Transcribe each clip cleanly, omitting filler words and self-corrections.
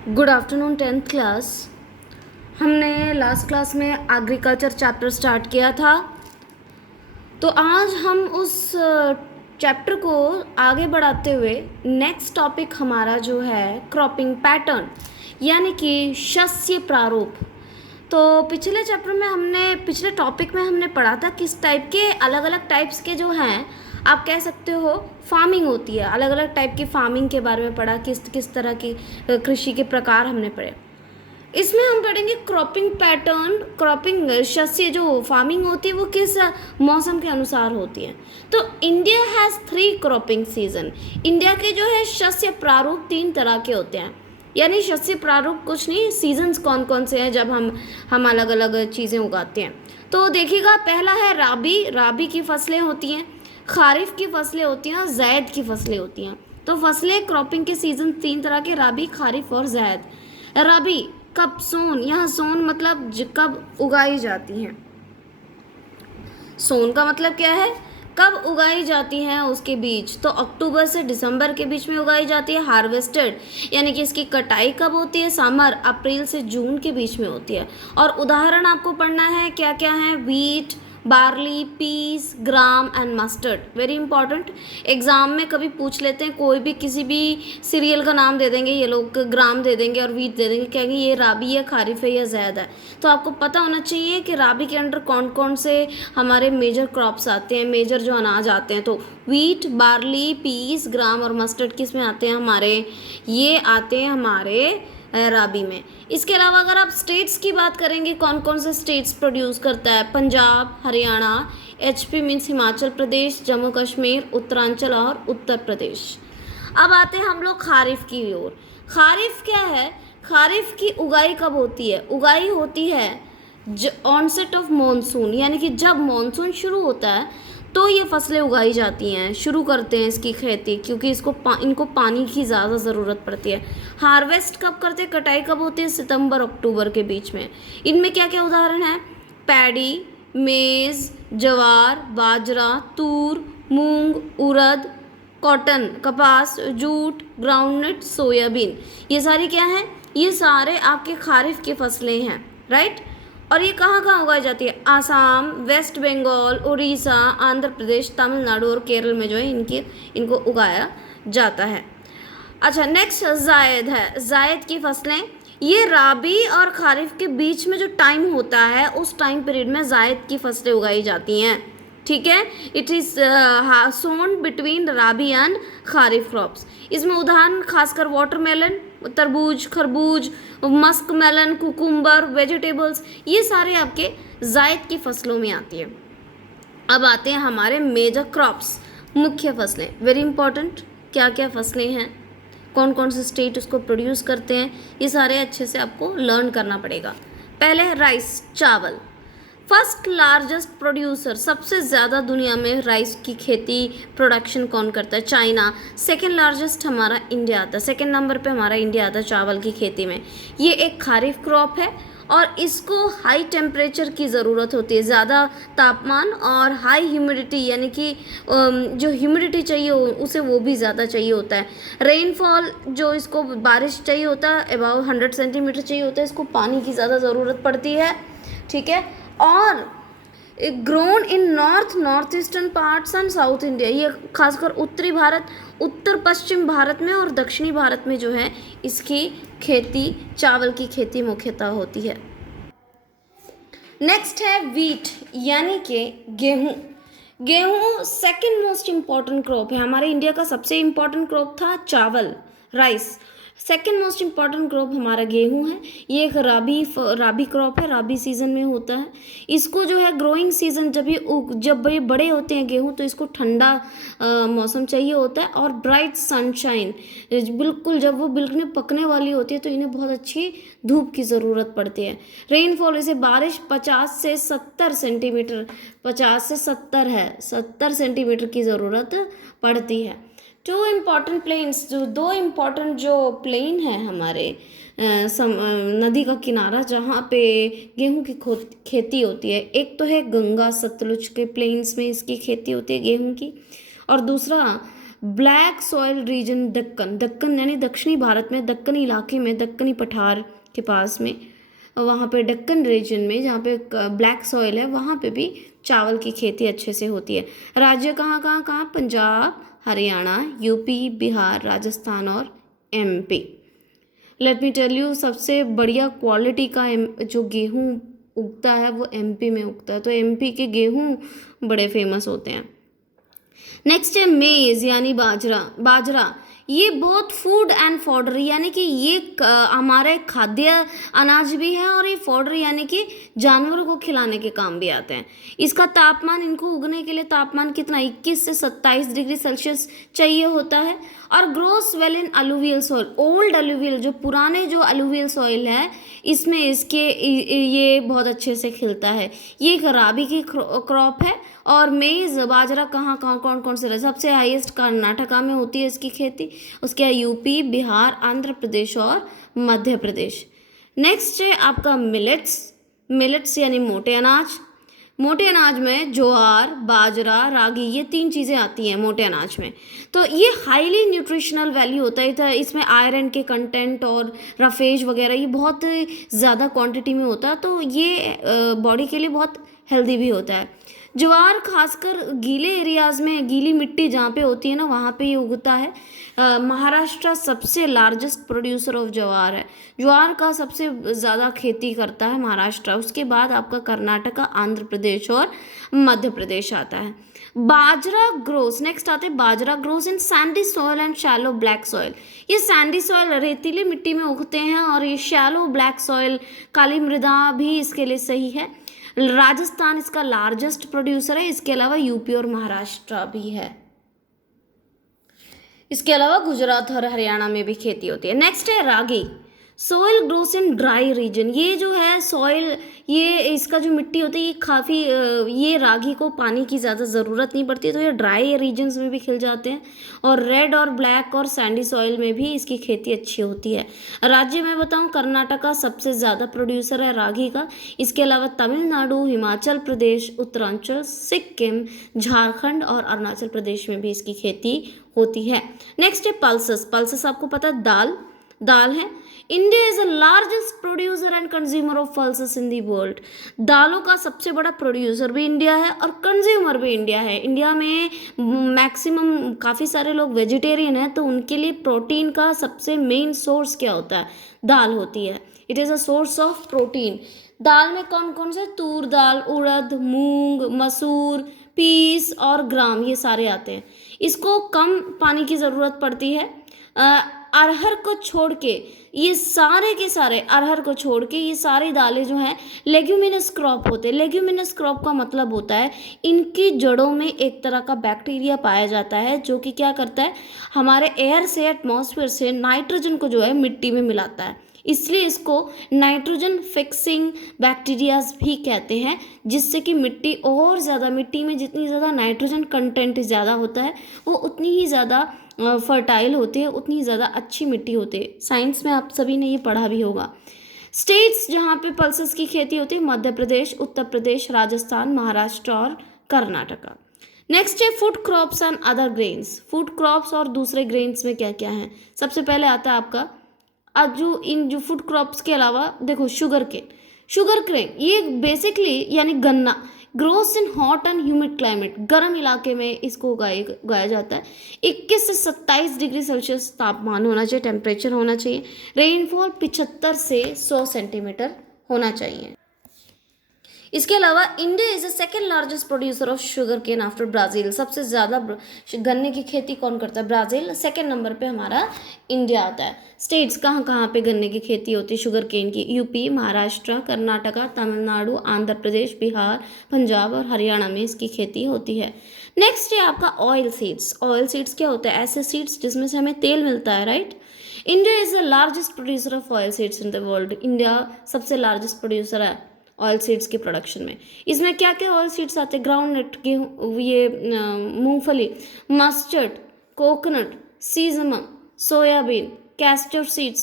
Good afternoon tenth class. हमने last class में agriculture chapter start किया था, तो आज हम उस चैप्टर को आगे बढ़ाते हुए नेक्स्ट टॉपिक हमारा जो है क्रॉपिंग पैटर्न यानी कि शस्य प्रारूप। तो पिछले टॉपिक में हमने पढ़ा था किस टाइप के अलग अलग टाइप्स के जो हैं, आप कह सकते हो फार्मिंग होती है, अलग अलग टाइप की फार्मिंग के बारे में पढ़ा, किस किस तरह की कृषि के प्रकार हमने पढ़े। इसमें हम पढ़ेंगे क्रॉपिंग पैटर्न। क्रॉपिंग शस्य जो फार्मिंग होती है वो किस मौसम के अनुसार होती है। तो India has 3 cropping season. India के जो है शस्य प्रारूप 3 तरह के होते हैं, यानी शस्य प्रारूप कुछ नहीं, सीजन्स कौन कौन से हैं जब हम अलग अलग चीज़ें उगाते हैं। तो देखिएगा, पहला है राबी। राबी की फसलें होती हैं, खारिफ की फसलें होती हैं और जैद की फसलें होती हैं। तो फसलें क्रॉपिंग के सीजन 3 तरह के, राबी, खारिफ और जैद। राबी कब, सोन, यहाँ सोन मतलब कब उगाई जाती हैं। सोन का मतलब क्या है, कब उगाई जाती हैं उसके बीज। तो अक्टूबर से दिसंबर के बीच में उगाई जाती है। हार्वेस्टेड यानी कि इसकी कटाई कब होती है, समर, अप्रैल से जून के बीच में होती है। और उदाहरण आपको पढ़ना है, क्या क्या है, wheat, barley, peas, gram and mustard. Very important, exam में कभी पूछ लेते हैं, कोई भी किसी भी सीरियल का नाम दे देंगे ये लोग, ग्राम दे देंगे और वीट दे देंगे, कहेंगे ये राबी है, खारिफ है या जैद है। तो आपको पता होना चाहिए कि राबी के अंडर कौन कौन से हमारे मेजर क्रॉप्स आते हैं, मेजर जो अनाज आते हैं। तो वीट, बार्ली, पीस, ग्राम और मस्टर्ड किस में आते हैं हमारे, ये आते हैं हमारे राबी में। इसके अलावा अगर आप स्टेट्स की बात करेंगे, कौन कौन से स्टेट्स प्रोड्यूस करता है, पंजाब, हरियाणा, HP मीन्स हिमाचल प्रदेश, जम्मू कश्मीर, उत्तरांचल और उत्तर प्रदेश। अब आते हैं हम लोग खारिफ की ओर। खारिफ क्या है, खारिफ की उगाई कब होती है, उगाई होती है ऑनसेट ऑफ मॉनसून, यानी कि जब मॉनसून शुरू होता है तो ये फसलें उगाई जाती हैं, शुरू करते हैं इसकी खेती, क्योंकि इनको पानी की ज़्यादा ज़रूरत पड़ती है। हार्वेस्ट कब करते हैं, कटाई कब होती है, सितंबर अक्टूबर के बीच में। इनमें क्या क्या उदाहरण है, पैडी, मेज़, ज्वार, बाजरा, तूर, मूंग, उड़द, कॉटन, कपास, जूट, ग्राउंडनट, सोयाबीन। ये सारी क्या है, ये सारे आपके खारिफ की फसलें हैं, राइट। और ये कहाँ कहाँ उगाई जाती है, आसाम, वेस्ट बंगाल, उड़ीसा, आंध्र प्रदेश, तमिलनाडु और केरल में जो है इनको उगाया जाता है। अच्छा, नेक्स्ट जायद है। जायद की फसलें, ये राबी और खारिफ के बीच में जो टाइम होता है उस टाइम पीरियड में जायद की फसलें उगाई जाती हैं, ठीक है। It is sown between rabi and kharif crops. इसमें उदाहरण खासकर वाटरमेलन, तरबूज, खरबूज, मस्क मेलन, कुकुम्बर, वेजिटेबल्स, ये सारे आपके जायद की फसलों में आती है। अब आते हैं हमारे मेजर क्रॉप्स, मुख्य फसलें। वेरी इंपॉर्टेंट, क्या क्या फसलें हैं, कौन कौन से स्टेट उसको प्रोड्यूस करते हैं, ये सारे अच्छे से आपको लर्न करना पड़ेगा। पहले है राइस, चावल। फर्स्ट लार्जेस्ट प्रोड्यूसर, सबसे ज़्यादा दुनिया में राइस की खेती प्रोडक्शन कौन करता है, चाइना। सेकेंड लार्जेस्ट हमारा इंडिया आता है, सेकेंड नंबर पे हमारा इंडिया आता है चावल की खेती में। ये एक खारिफ क्रॉप है और इसको हाई टेम्परेचर की ज़रूरत होती है, ज़्यादा तापमान और हाई ह्यूमिडिटी, यानी कि जो ह्यूमिडिटी चाहिए उसे वो भी ज़्यादा चाहिए होता है। रेनफॉल जो इसको बारिश चाहिए होता है अबाउ 100 सेंटीमीटर चाहिए होता है, इसको पानी की ज़्यादा ज़रूरत पड़ती है, ठीक है। और grown in north eastern parts and south India, ये खासकर उत्तरी भारत, उत्तर पश्चिम भारत में और दक्षिणी भारत में जो है इसकी खेती, चावल की खेती मुख्यतः होती है। नेक्स्ट है वीट यानी कि गेहूँ। गेहूँ सेकंड मोस्ट इम्पॉर्टेंट क्रॉप है, हमारे इंडिया का सबसे इम्पॉर्टेंट क्रॉप था चावल, rice. Second most important crop हमारा गेहूं है। ये एक राबी क्रॉप है, राबी सीजन में होता है। इसको जो है ग्रोइंग सीजन, जब ये बड़े होते हैं गेहूं तो इसको ठंडा मौसम चाहिए होता है और ब्राइट सनशाइन, बिल्कुल जब वो बिल्कुल पकने वाली होती है तो इन्हें बहुत अच्छी धूप की ज़रूरत पड़ती है। रेनफॉल, इसे बारिश 50 से 70 सेंटीमीटर, 50 से 70 है, 70 सेंटीमीटर की ज़रूरत पड़ती है। दो इम्पॉर्टेंट जो प्लेन है हमारे नदी का किनारा जहाँ पे गेहूं की खेती होती है, एक तो है गंगा सतलुज के प्लेन्स में इसकी खेती होती है गेहूं की, और दूसरा black soil region Deccan, Deccan यानी दक्षिणी भारत में दक्कनी इलाके में, दक्कनी पठार के पास में, वहाँ पे दक्कन रीजन में जहाँ पे ब्लैक सॉइल है वहाँ पे भी चावल की खेती अच्छे से होती है। राज्य कहाँ कहाँ कहाँ? पंजाब, हरियाणा, यूपी, बिहार, राजस्थान और MP. Let me tell you, सबसे बढ़िया क्वालिटी का जो गेहूँ उगता है वो एमपी में उगता है, तो एमपी के गेहूँ बड़े फेमस होते हैं। नेक्स्ट है मेज यानी बाजरा। बाजरा ये बहुत फूड एंड फॉडर यानी कि ये हमारे खाद्य अनाज भी है और ये फॉडर यानी कि जानवरों को खिलाने के काम भी आते हैं। इसका तापमान, इनको उगने के लिए तापमान कितना 21 से 27 डिग्री सेल्सियस चाहिए होता है और grows well in alluvial soil. Old alluvial, जो पुराने जो अलुवियल सॉइल है इसमें इसके ये बहुत अच्छे से खिलता है। ये एक राबी की क्रॉप है। और मेज बाजरा कहाँ कहाँ कौन कौन से रहे? सबसे हाईएस्ट कर्नाटका में होती है इसकी खेती, उसके बाद यूपी, बिहार, आंध्र प्रदेश और मध्य प्रदेश। नेक्स्ट है आपका मिलेट्स। मिलेट्स यानी मोटे अनाज। मोटे अनाज में ज्वार, बाजरा, रागी, ये 3 चीज़ें आती हैं मोटे अनाज में। तो ये हाईली न्यूट्रिशनल वैल्यू होता है, तो इसमें आयरन के कंटेंट और रफेज वगैरह ये बहुत ज़्यादा क्वांटिटी में होता है, तो ये बॉडी के लिए बहुत हेल्दी भी होता है। ज्वार खासकर गीले एरियाज़ में, गीली मिट्टी जहाँ पे होती है ना वहाँ पे ये उगता है। महाराष्ट्र सबसे लार्जेस्ट प्रोड्यूसर ऑफ ज्वार है। ज्वार का सबसे ज़्यादा खेती करता है महाराष्ट्र, उसके बाद आपका कर्नाटका, आंध्र प्रदेश और मध्य प्रदेश आता है। बाजरा ग्रोस, नेक्स्ट आते हैं bajra grows in sandy soil and shallow black soil. ये सैंडी सॉइल रेतीली मिट्टी में उगते हैं और ये शैलो ब्लैक सॉइल काली मृदा भी इसके लिए सही है। राजस्थान इसका लार्जेस्ट प्रोड्यूसर है, इसके अलावा यूपी और महाराष्ट्र भी है। इसके अलावा गुजरात और हरियाणा में भी खेती होती है। नेक्स्ट है ragi. Soil grows in dry region. ये जो है सॉइल, ये इसका जो मिट्टी होती है ये काफ़ी, ये रागी को पानी की ज़्यादा ज़रूरत नहीं पड़ती, तो ये ड्राई रीजन्स में भी खिल जाते हैं। और रेड और ब्लैक और सैंडी सॉइल में भी इसकी खेती अच्छी होती है। राज्य में बताऊं, कर्नाटका सबसे ज़्यादा प्रोड्यूसर है रागी का। इसके अलावा तमिलनाडु, हिमाचल प्रदेश, उत्तरांचल, सिक्किम, झारखंड और अरुणाचल प्रदेश में भी इसकी खेती होती है। नेक्स्ट है पल्सेस। पल्सेस आपको पता है दाल है। India is the largest producer and consumer of pulses in the world. दालों का सबसे बड़ा प्रोड्यूसर भी इंडिया है और कंज्यूमर भी इंडिया है। इंडिया में मैक्सिमम काफ़ी सारे लोग वेजिटेरियन हैं, तो उनके लिए प्रोटीन का सबसे मेन सोर्स क्या होता है? दाल होती है। It is a source of protein. दाल में कौन कौन से? तूर दाल, उड़द, मूंग, मसूर, पीस और ग्राम, ये सारे आते हैं। इसको कम पानी की ज़रूरत पड़ती है। अरहर को छोड़ के ये सारे के सारे, अरहर को छोड़ के ये सारी दालें जो हैं लेग्यूमिनस क्रॉप होते हैं। लेग्यूमिनस क्रॉप का मतलब होता है इनकी जड़ों में एक तरह का बैक्टीरिया पाया जाता है जो कि क्या करता है, हमारे एयर से, एटमॉस्फेयर से नाइट्रोजन को जो है मिट्टी में मिलाता है। इसलिए इसको नाइट्रोजन फिक्सिंग बैक्टीरियाज भी कहते हैं, जिससे कि मिट्टी और ज़्यादा, मिट्टी में जितनी ज़्यादा नाइट्रोजन कंटेंट ज़्यादा होता है वो उतनी ही ज़्यादा फर्टाइल होती है, उतनी ज़्यादा अच्छी मिट्टी होती है। साइंस में आप सभी ने ये पढ़ा भी होगा। स्टेट्स जहाँ पे पल्सेस की खेती होती है, मध्य प्रदेश, उत्तर प्रदेश, राजस्थान, महाराष्ट्र और कर्नाटका। नेक्स्ट है food crops and other grains. Food crops और दूसरे ग्रेन्स में क्या क्या है? सबसे पहले आता है आपका जो फूड क्रॉप्स के अलावा देखो शुगर केन, ये बेसिकली यानी गन्ना, grows in hot and humid climate, गर्म इलाके में इसको उगाया जाता है। 21 से 27 डिग्री सेल्सियस तापमान होना चाहिए, टेम्परेचर होना चाहिए। रेनफॉल 75 से 100 सेंटीमीटर होना चाहिए। इसके अलावा India is the second largest producer of sugar cane after Brazil. सबसे ज़्यादा गन्ने की खेती कौन करता है? ब्राज़ील। सेकेंड नंबर पे हमारा इंडिया आता है। स्टेट्स कहाँ कहाँ पे गन्ने की खेती होती है शुगर केन की? यूपी, महाराष्ट्र, कर्नाटका, तमिलनाडु, आंध्र प्रदेश, बिहार, पंजाब और हरियाणा में इसकी खेती होती है। नेक्स्ट है आपका ऑयल सीड्स। ऑयल सीड्स क्या होता है? ऐसे सीड्स जिसमें से हमें तेल मिलता है, right. India is the largest producer of oil seeds in the world. India सबसे लार्जेस्ट प्रोड्यूसर है ऑयल सीड्स के प्रोडक्शन में। इसमें क्या क्या ऑयल सीड्स आते हैं? ग्राउंडनट, गेहूँ, ये मूंगफली, mustard, coconut, sesame, soybean, castor seeds,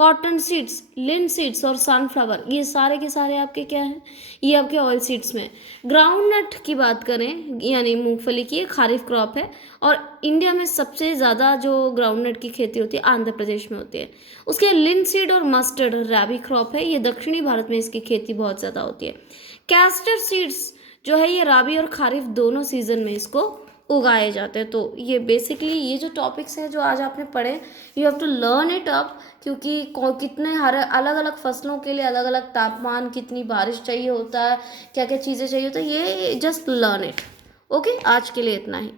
cotton seeds, linseeds और सनफ्लावर, ये सारे के सारे आपके क्या हैं, ये आपके ऑयल सीड्स में। ग्राउंड नट की बात करें यानी मूंगफली की, ये खारिफ क्रॉप है और इंडिया में सबसे ज़्यादा जो ग्राउंड नट की खेती होती है आंध्र प्रदेश में होती है। उसके लिन सीड और मस्टर्ड रैबी क्रॉप है, ये दक्षिणी भारत में इसकी खेती बहुत ज़्यादा होती है। कैस्टर सीड्स जो है ये राबी और खारिफ दोनों सीजन में इसको उगाए जाते हैं। तो ये बेसिकली ये जो टॉपिक्स हैं जो आज आपने पढ़े, you have to learn it up, क्योंकि कितने हर अलग अलग फसलों के लिए अलग अलग तापमान, कितनी बारिश चाहिए होता है, क्या क्या चीज़ें चाहिए होता है, ये जस्ट लर्न इट। ओके, आज के लिए इतना ही।